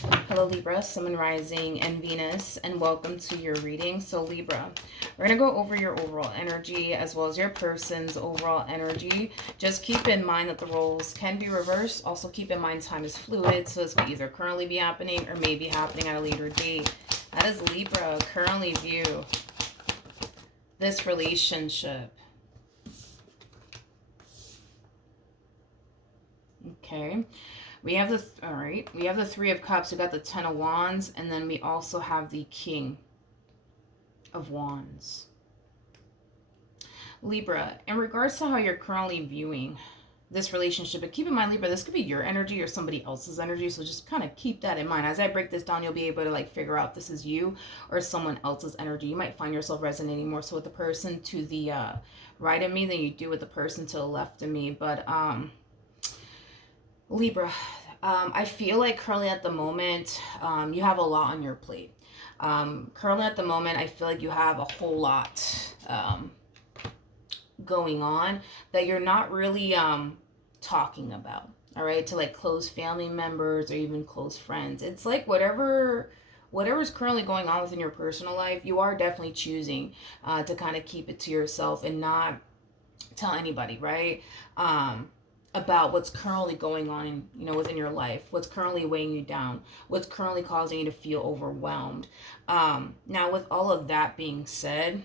Hello Libra, Sun, Moon, Rising, and Venus, and welcome to your reading. So Libra, we're going to go over your overall energy as well as your person's overall energy. Just keep in mind that the roles can be reversed. Also keep in mind time is fluid, so this could either currently be happening or may be happening at a later date. How does Libra currently view this relationship? Okay. We have the, all right, we have the Three of Cups, we got the Ten of Wands, and then we also have the King of Wands. Libra, in regards to how you're currently viewing this relationship, but keep in mind, Libra, this could be your energy or somebody else's energy, so just kind of keep that in mind. As I break this down, you'll be able to like figure out if this is you or someone else's energy. You might find yourself resonating more so with the person to the right of me than you do with the person to the left of me, but Libra, I feel like currently at the moment, you have a lot on your plate. Currently at the moment, I feel like you have a whole lot going on that you're not really talking about, all right, to like close family members or even close friends. It's like whatever's currently going on within your personal life, you are definitely choosing to kind of keep it to yourself and not tell anybody, right? About what's currently going on in, within your life, what's currently weighing you down, what's currently causing you to feel overwhelmed. Now with all of that being said,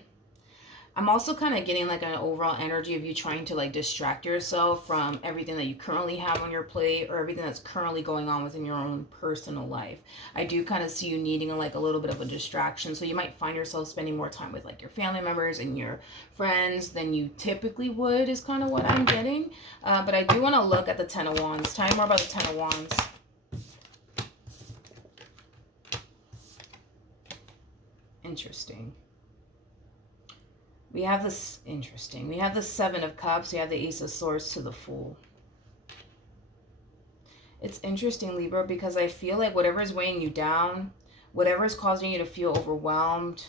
I'm also kind of getting like an overall energy of you trying to like distract yourself from everything that you currently have on your plate or everything that's currently going on within your own personal life. I do kind of see you needing like a little bit of a distraction. So you might find yourself spending more time with like your family members and your friends than you typically would is kind of what I'm getting. But I do want to look at the Ten of Wands. Tell me more about the Ten of Wands. Interesting. We have this, interesting. We have the Seven of Cups. We have the Ace of Swords to the Fool. It's interesting, Libra, because I feel like whatever is weighing you down, whatever is causing you to feel overwhelmed,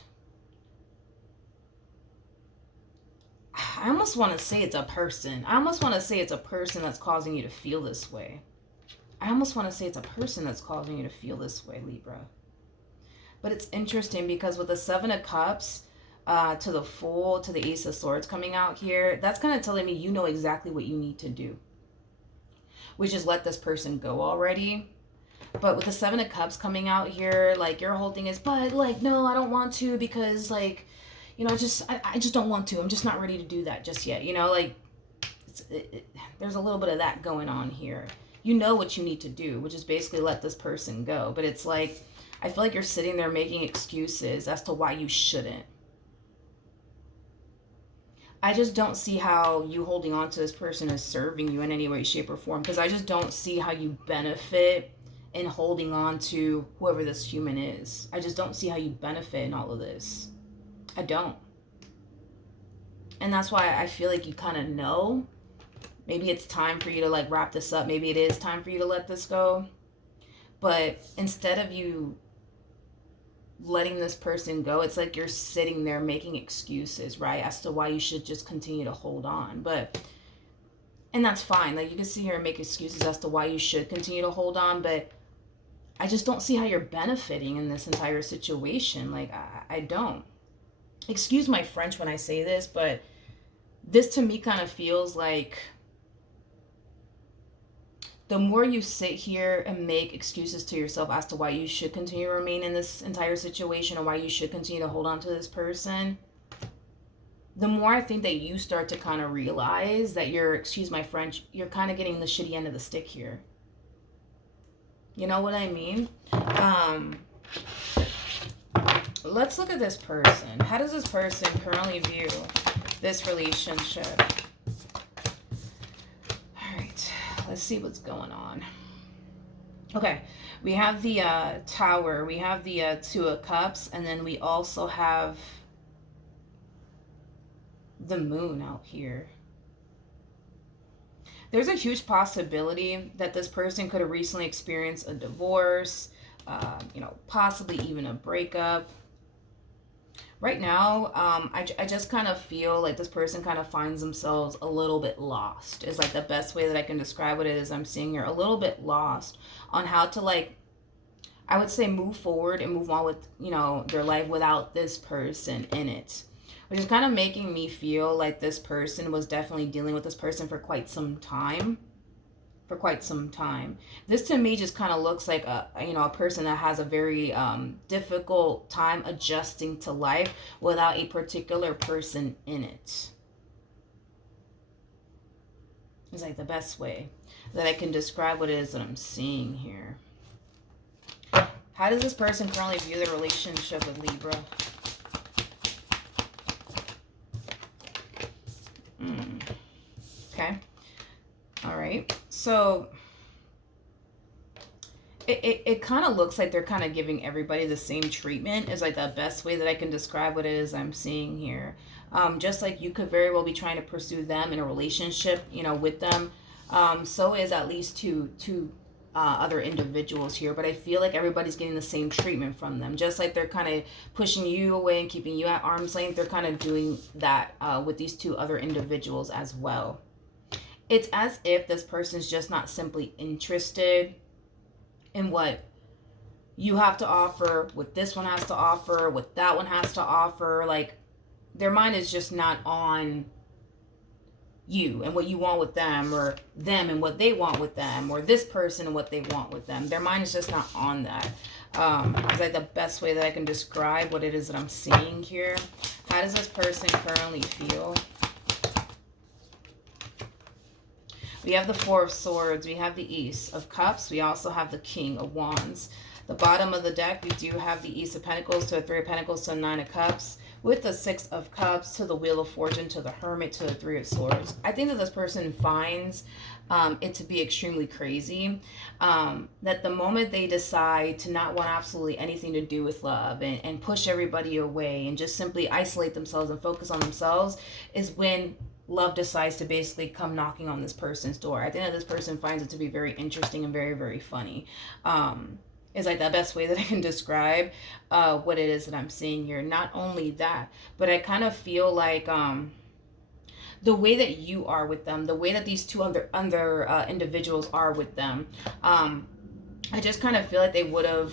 I almost want to say it's a person. I almost want to say it's a person that's causing you to feel this way. I almost want to say it's a person that's causing you to feel this way, Libra. But it's interesting because with the Seven of Cups, to the Fool, to the Ace of Swords coming out here, that's kind of telling me you know exactly what you need to do, which is let this person go already. But with the Seven of Cups coming out here, like your whole thing is, but like, no, I don't want to because like, I just don't want to. I'm just not ready to do that just yet. Like there's a little bit of that going on here. You know what you need to do, which is basically let this person go. But it's like, I feel like you're sitting there making excuses as to why you shouldn't. I just don't see how you holding on to this person is serving you in any way, shape, or form. Because I just don't see how you benefit in holding on to whoever this human is. I just don't see how you benefit in all of this. I don't. And that's why I feel like you kind of know. Maybe it's time for you to like wrap this up. Maybe it is time for you to let this go. But instead of you letting this person go, it's like you're sitting there making excuses, right, as to why you should just continue to hold on. And that's fine, like you can sit here and make excuses as to why you should continue to hold on, but I just don't see how you're benefiting in this entire situation. Like I don't, excuse my French when I say this, but this to me kind of feels like the more you sit here and make excuses to yourself as to why you should continue to remain in this entire situation or why you should continue to hold on to this person, the more I think that you start to kind of realize that you're, excuse my French, you're kind of getting the shitty end of the stick here. You know what I mean? Let's look at this person. How does this person currently view this relationship? Let's see what's going on. Okay, we have the Tower, we have the Two of Cups, and then we also have the Moon out here. There's a huge possibility that this person could have recently experienced a divorce, possibly even a breakup. Right now, I just kind of feel like this person kind of finds themselves a little bit lost is like the best way that I can describe what it is I'm seeing here. A little bit lost on how to like I would say move forward and move on with, their life without this person in it. Which is kind of making me feel like this person was definitely dealing with this person for quite some time. For quite some time. This to me just kind of looks like a person that has a very difficult time adjusting to life without a particular person in it. It's like the best way that I can describe what it is that I'm seeing here. How does this person currently view their relationship with Libra? Okay. All right. So it kind of looks like they're kind of giving everybody the same treatment is like the best way that I can describe what it is I'm seeing here. Just like you could very well be trying to pursue them in a relationship, with them. So is at least two other individuals here, but I feel like everybody's getting the same treatment from them. Just like they're kind of pushing you away and keeping you at arm's length, they're kind of doing that with these two other individuals as well. It's as if this person's just not simply interested in what you have to offer, what this one has to offer, what that one has to offer. Like, their mind is just not on you and what you want with them, or them and what they want with them, or this person and what they want with them. Their mind is just not on that. It's like the best way that I can describe what it is that I'm seeing here. How does this person currently feel? We have the Four of Swords. We have the Ace of Cups. We also have the King of Wands. The bottom of the deck, we do have the Ace of Pentacles to the Three of Pentacles to the Nine of Cups, with the Six of Cups to the Wheel of Fortune to the Hermit to the Three of Swords. I think that this person finds it to be extremely crazy, that the moment they decide to not want absolutely anything to do with love and push everybody away and just simply isolate themselves and focus on themselves is when love decides to basically come knocking on this person's door. I think that this person finds it to be very interesting and very, very funny. Is like the best way that I can describe what it is that I'm seeing here. Not only that, but I kind of feel like the way that you are with them, the way that these two other individuals are with them, I just kind of feel like they would have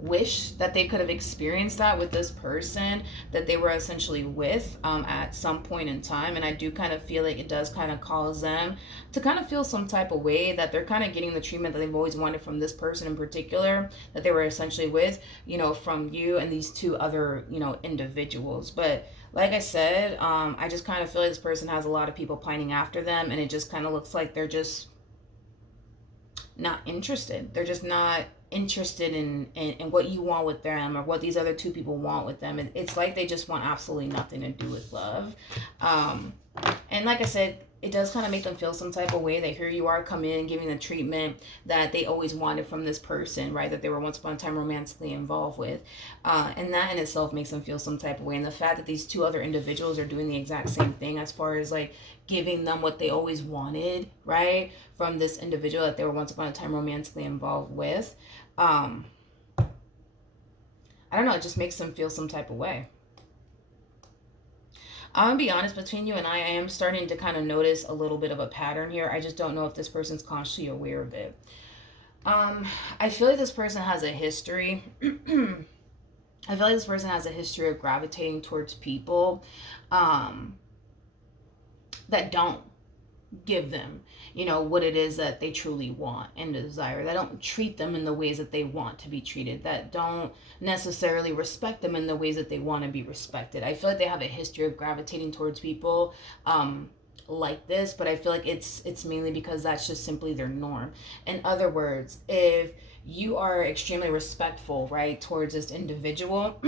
wish that they could have experienced that with this person that they were essentially with at some point in time. And I do kind of feel like it does kind of cause them to kind of feel some type of way that they're kind of getting the treatment that they've always wanted from this person in particular that they were essentially with, from you and these two other, individuals. But like I said, I just kind of feel like this person has a lot of people pining after them, and it just kind of looks like they're just not interested. They're just not interested in what you want with them or what these other two people want with them. It's like they just want absolutely nothing to do with love. And like I said, it does kind of make them feel some type of way that here you are coming in and giving the treatment that they always wanted from this person, right? That they were once upon a time romantically involved with. And that in itself makes them feel some type of way. And the fact that these two other individuals are doing the exact same thing as far as like giving them what they always wanted, right? From this individual that they were once upon a time romantically involved with. I don't know, it just makes them feel some type of way. I'm gonna be honest, between you and I am starting to kind of notice a little bit of a pattern here. I just don't know if this person's consciously aware of it. I feel like this person has a history. I feel like this person has a history of gravitating towards people that don't give them, what it is that they truly want and desire, that don't treat them in the ways that they want to be treated, that don't necessarily respect them in the ways that they want to be respected. I feel like they have a history of gravitating towards people like this, but I feel like it's mainly because that's just simply their norm. In other words, if you are extremely respectful, right, towards this individual,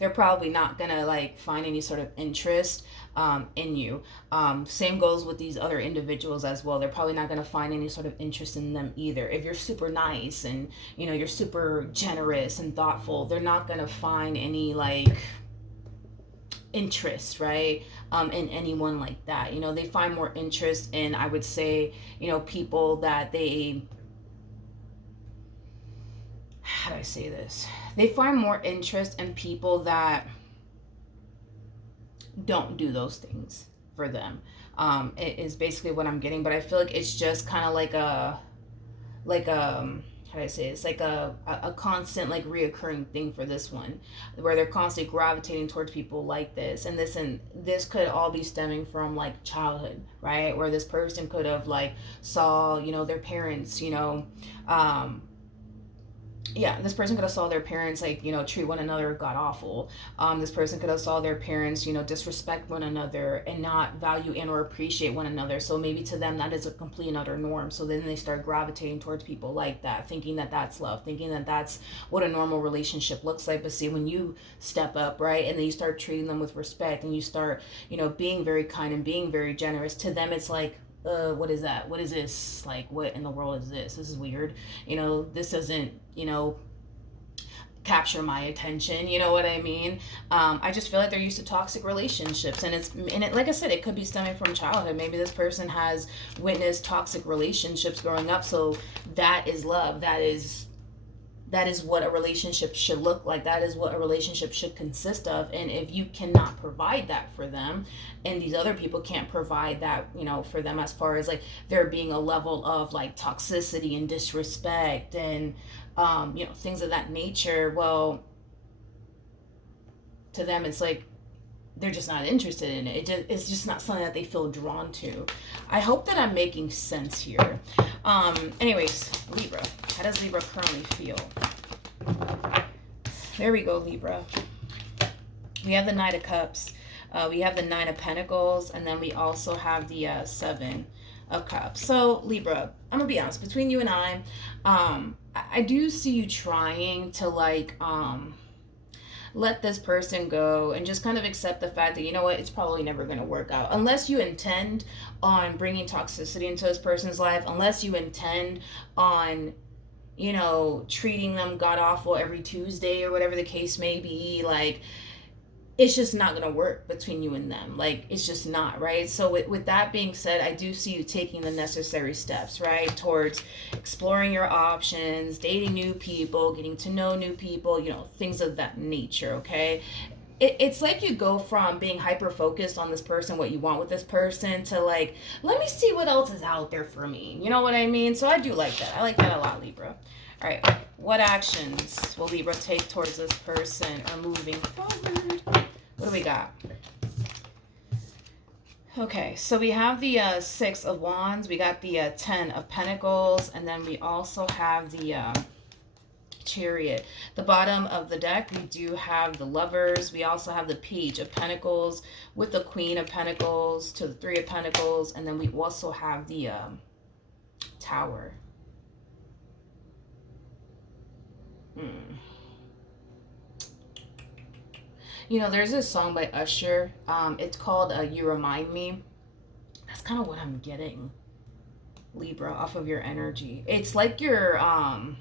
they're probably not gonna like find any sort of interest in you. Same goes with these other individuals as well. They're probably not gonna find any sort of interest in them either. If you're super nice and you're super generous and thoughtful, they're not gonna find any like interest, right, in anyone like that. They find more interest in, I would say, people that they, how do I say this? They find more interest in people that don't do those things for them. It is basically what I'm getting, but I feel like it's just kind of like a how do I say it? It's like a constant, like, reoccurring thing for this one, where they're constantly gravitating towards people like this. And this could all be stemming from, like, childhood, right? Where this person could have, like, saw, you know, their parents, you know, yeah, this person could have saw their parents, like, you know, treat one another god awful. This person could have saw their parents, you know, disrespect one another and not value and or appreciate one another. So maybe to them that is a complete and utter norm. So then they start gravitating towards people like that, thinking that that's love, thinking that that's what a normal relationship looks like. But see, when you step up, right, and then you start treating them with respect, and you start, you know, being very kind and being very generous, to them it's like, what is that? What is this? Like, what in the world is this? This is weird. You know, this doesn't, you know, capture my attention. You know what I mean? I just feel like they're used to toxic relationships, and like I said, it could be stemming from childhood. Maybe this person has witnessed toxic relationships growing up, so that is love. That is what a relationship should look like. That is what a relationship should consist of. And if you cannot provide that for them, and these other people can't provide that, you know, for them, as far as like there being a level of like toxicity and disrespect and, you know, things of that nature, well, to them, it's like, they're just not interested in it. It's just not something that they feel drawn to. I hope that I'm making sense here. Anyways, Libra. How does Libra currently feel? There we go, Libra. We have the Knight of Cups. We have the Nine of Pentacles. And then we also have the Seven of Cups. So, Libra, I'm going to be honest. Between you and I do see you trying to, like, let this person go and just kind of accept the fact that, you know what, it's probably never going to work out. Unless you intend on bringing toxicity into this person's life, unless you intend on, you know, treating them god awful every Tuesday or whatever the case may be, like, it's just not going to work between you and them. Like, it's just not, right? So with that being said, I do see you taking the necessary steps, right, towards exploring your options, dating new people, getting to know new people, you know, things of that nature, okay? It's like you go from being hyper focused on this person, what you want with this person, to like, let me see what else is out there for me. You know what I mean? So I do like that. I like that a lot, Libra. All right, what actions will Libra take towards this person or moving forward? What do we got? Okay, so we have the Six of Wands. We got the Ten of Pentacles. And then we also have the Chariot. The bottom of the deck, we do have the Lovers. We also have the Page of Pentacles with the Queen of Pentacles to the Three of Pentacles. And then we also have the Tower. You know, there's this song by Usher. It's called You Remind Me. That's kind of what I'm getting, Libra, off of your energy. It's like you're, and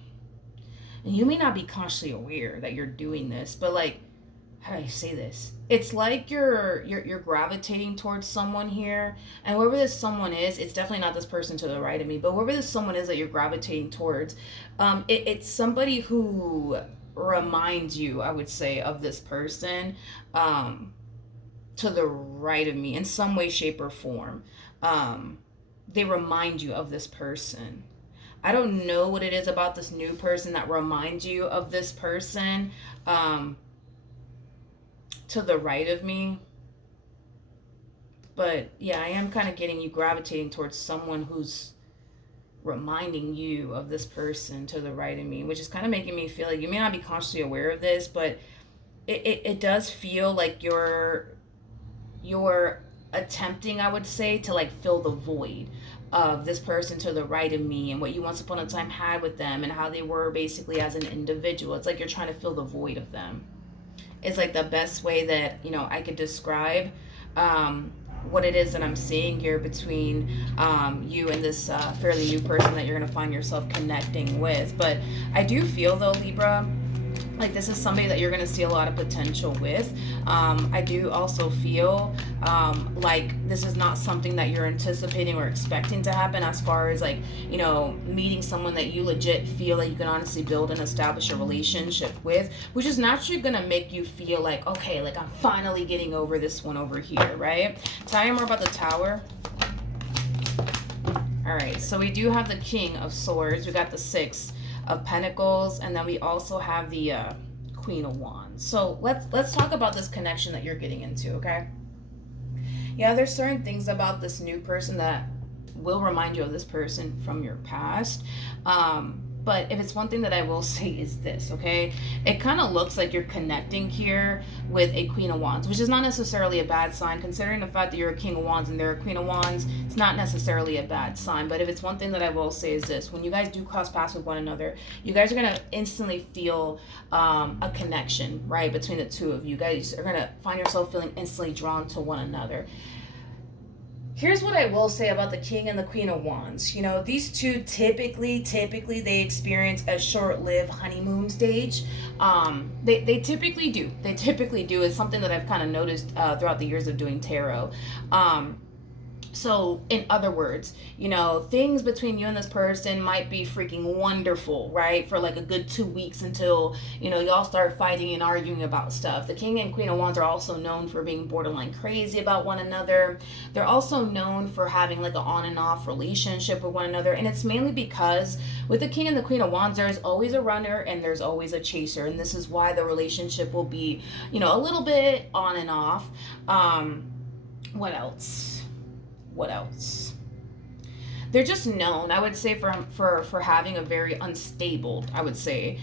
you may not be consciously aware that you're doing this, but like, how do I say this? It's like you're gravitating towards someone here, and whoever this someone is, it's definitely not this person to the right of me, but whoever this someone is that you're gravitating towards, it's somebody who reminds you, I would say, of this person to the right of me in some way, shape, or form. They remind you of this person. I don't know what it is about this new person that reminds you of this person to the right of me. But yeah, I am kind of getting you gravitating towards someone who's reminding you of this person to the right of me, which is kind of making me feel like you may not be consciously aware of this, but it does feel like you're attempting, I would say, to like fill the void of this person to the right of me and what you once upon a time had with them and how they were basically as an individual. It's like you're trying to fill the void of them. It's like the best way that, you know, I could describe what it is that I'm seeing here between you and this fairly new person that you're going to find yourself connecting with. But I do feel, though, Libra, like this is somebody that you're going to see a lot of potential with. I do also feel like this is not something that you're anticipating or expecting to happen, as far as like, you know, meeting someone that you legit feel like you can honestly build and establish a relationship with, which is naturally going to make you feel like, okay, like I'm finally getting over this one over here, right? Tell me more about the Tower. All right, so we do have the King of Swords. We got the Six of Pentacles, and then we also have the Queen of Wands. So let's talk about this connection that you're getting into, okay? Yeah, there's certain things about this new person that will remind you of this person from your past. But if it's one thing that I will say is this, okay? It kind of looks like you're connecting here with a Queen of Wands, which is not necessarily a bad sign. Considering the fact that you're a King of Wands and they're a Queen of Wands, it's not necessarily a bad sign. But if it's one thing that I will say is this, when you guys do cross paths with one another, you guys are going to instantly feel a connection, right, between the two of you. You guys are going to find yourself feeling instantly drawn to one another. Here's what I will say about the King and the Queen of Wands. You know, these two typically they experience a short-lived honeymoon stage. They typically do. They typically do. It's something that I've kind of noticed throughout the years of doing tarot. So, in other words, you know, things between you and this person might be freaking wonderful, right? For like a good 2 weeks until, you know, y'all start fighting and arguing about stuff. The King and Queen of Wands are also known for being borderline crazy about one another. They're also known for having like an on and off relationship with one another. And it's mainly because with the King and the Queen of Wands, there's always a runner and there's always a chaser. And this is why the relationship will be, you know, a little bit on and off. What else? They're just known, I would say, for having a very unstable, I would say,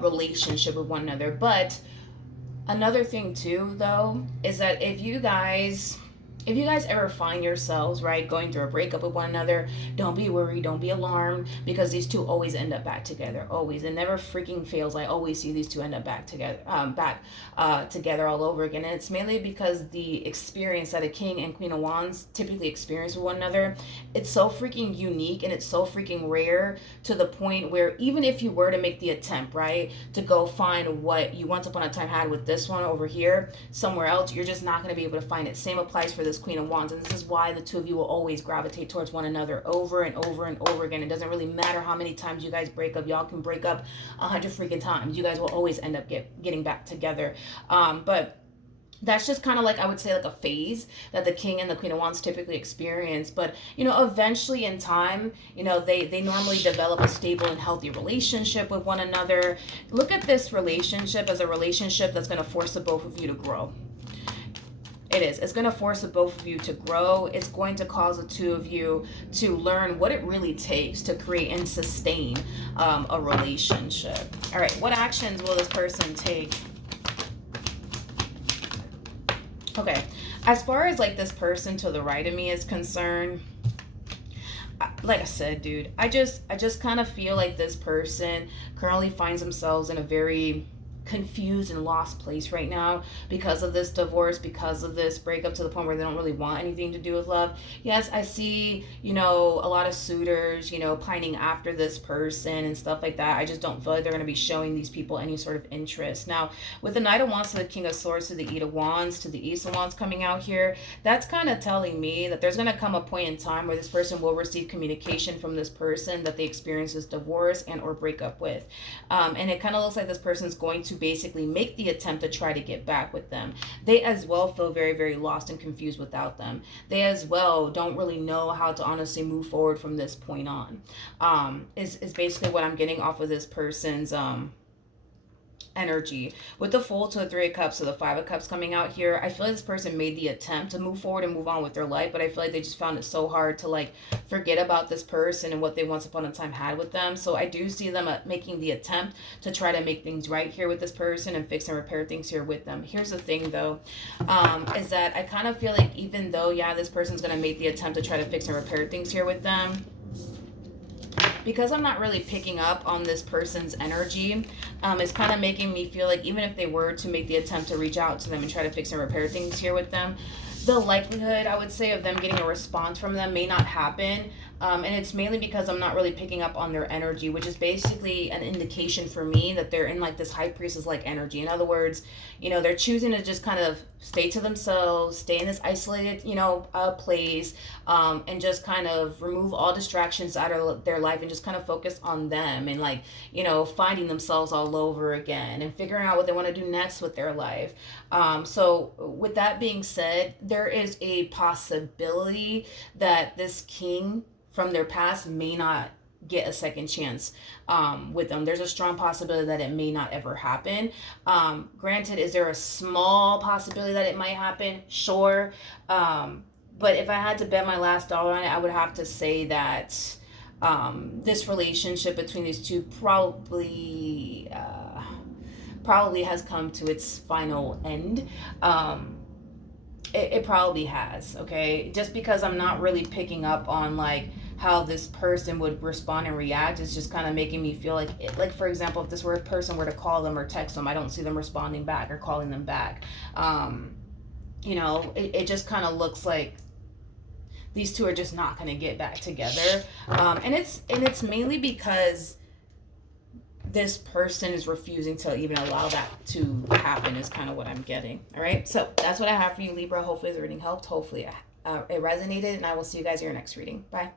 relationship with one another. But another thing too, though, is that if you guys ever find yourselves, right, going through a breakup with one another, don't be worried, don't be alarmed, because these two always end up back together. Always. It never freaking fails. I always see these two end up back together, together all over again. And it's mainly because the experience that a King and Queen of Wands typically experience with one another, it's so freaking unique and it's so freaking rare, to the point where even if you were to make the attempt, right, to go find what you once upon a time had with this one over here somewhere else, you're just not going to be able to find it. Same applies for this Queen of Wands, and this is why the two of you will always gravitate towards one another over and over and over again. It doesn't really matter how many times you guys break up. Y'all can break up 100 freaking times. You guys will always end up getting back together. But that's just kind of like, I would say, like a phase that the King and the Queen of Wands typically experience. But, you know, eventually in time, you know, they normally develop a stable and healthy relationship with one another. Look at this relationship as a relationship that's going to force the both of you to grow. It is. It's going to force the both of you to grow. It's going to cause the two of you to learn what it really takes to create and sustain a relationship. All right. What actions will this person take? Okay. As far as like this person to the right of me is concerned, like I said, dude, I just kind of feel like this person currently finds themselves in a very confused and lost place right now because of this divorce, because of this breakup, to the point where they don't really want anything to do with love. Yes, I see, you know, a lot of suitors, you know, pining after this person and stuff like that. I just don't feel like they're going to be showing these people any sort of interest. Now, with the Knight of Wands to the King of Swords to the Eight of Wands to the Ace of Wands coming out here, that's kind of telling me that there's going to come a point in time where this person will receive communication from this person that they experience this divorce and or breakup with. And it kind of looks like this person's going to basically make the attempt to try to get back with them. They as well feel very, very lost and confused without them. They as well don't really know how to honestly move forward from this point on. Is basically what I'm getting off of this person's energy. With the Fool to the Three of Cups to the Five of Cups coming out here, I feel like this person made the attempt to move forward and move on with their life, but I feel like they just found it so hard to like forget about this person and what they once upon a time had with them. So I do see them making the attempt to try to make things right here with this person and fix and repair things here with them. Here's the thing though, is that I kind of feel like even though, yeah, this person's going to make the attempt to try to fix and repair things here with them, because I'm not really picking up on this person's energy, it's kind of making me feel like even if they were to make the attempt to reach out to them and try to fix and repair things here with them, the likelihood, I would say, of them getting a response from them may not happen. And it's mainly because I'm not really picking up on their energy, which is basically an indication for me that they're in like this High Priestess-like energy. In other words, you know, they're choosing to just kind of stay to themselves, stay in this isolated, you know, place, and just kind of remove all distractions out of their life and just kind of focus on them and like, you know, finding themselves all over again and figuring out what they want to do next with their life. So with that being said, there is a possibility that this king from their past may not get a second chance with them. There's a strong possibility that it may not ever happen. Granted, is there a small possibility that it might happen? Sure. But if I had to bet my last dollar on it, I would have to say that this relationship between these two probably has come to its final end. It probably has, okay? Just because I'm not really picking up on like how this person would respond and react, is just kind of making me feel like like for example, if this were a person were to call them or text them, I don't see them responding back or calling them back. It just kind of looks like these two are just not going to get back together. And it's mainly because this person is refusing to even allow that to happen, is kind of what I'm getting. All right, so that's what I have for you, Libra. Hopefully the reading helped. Hopefully it resonated, and I will see you guys in your next reading. Bye.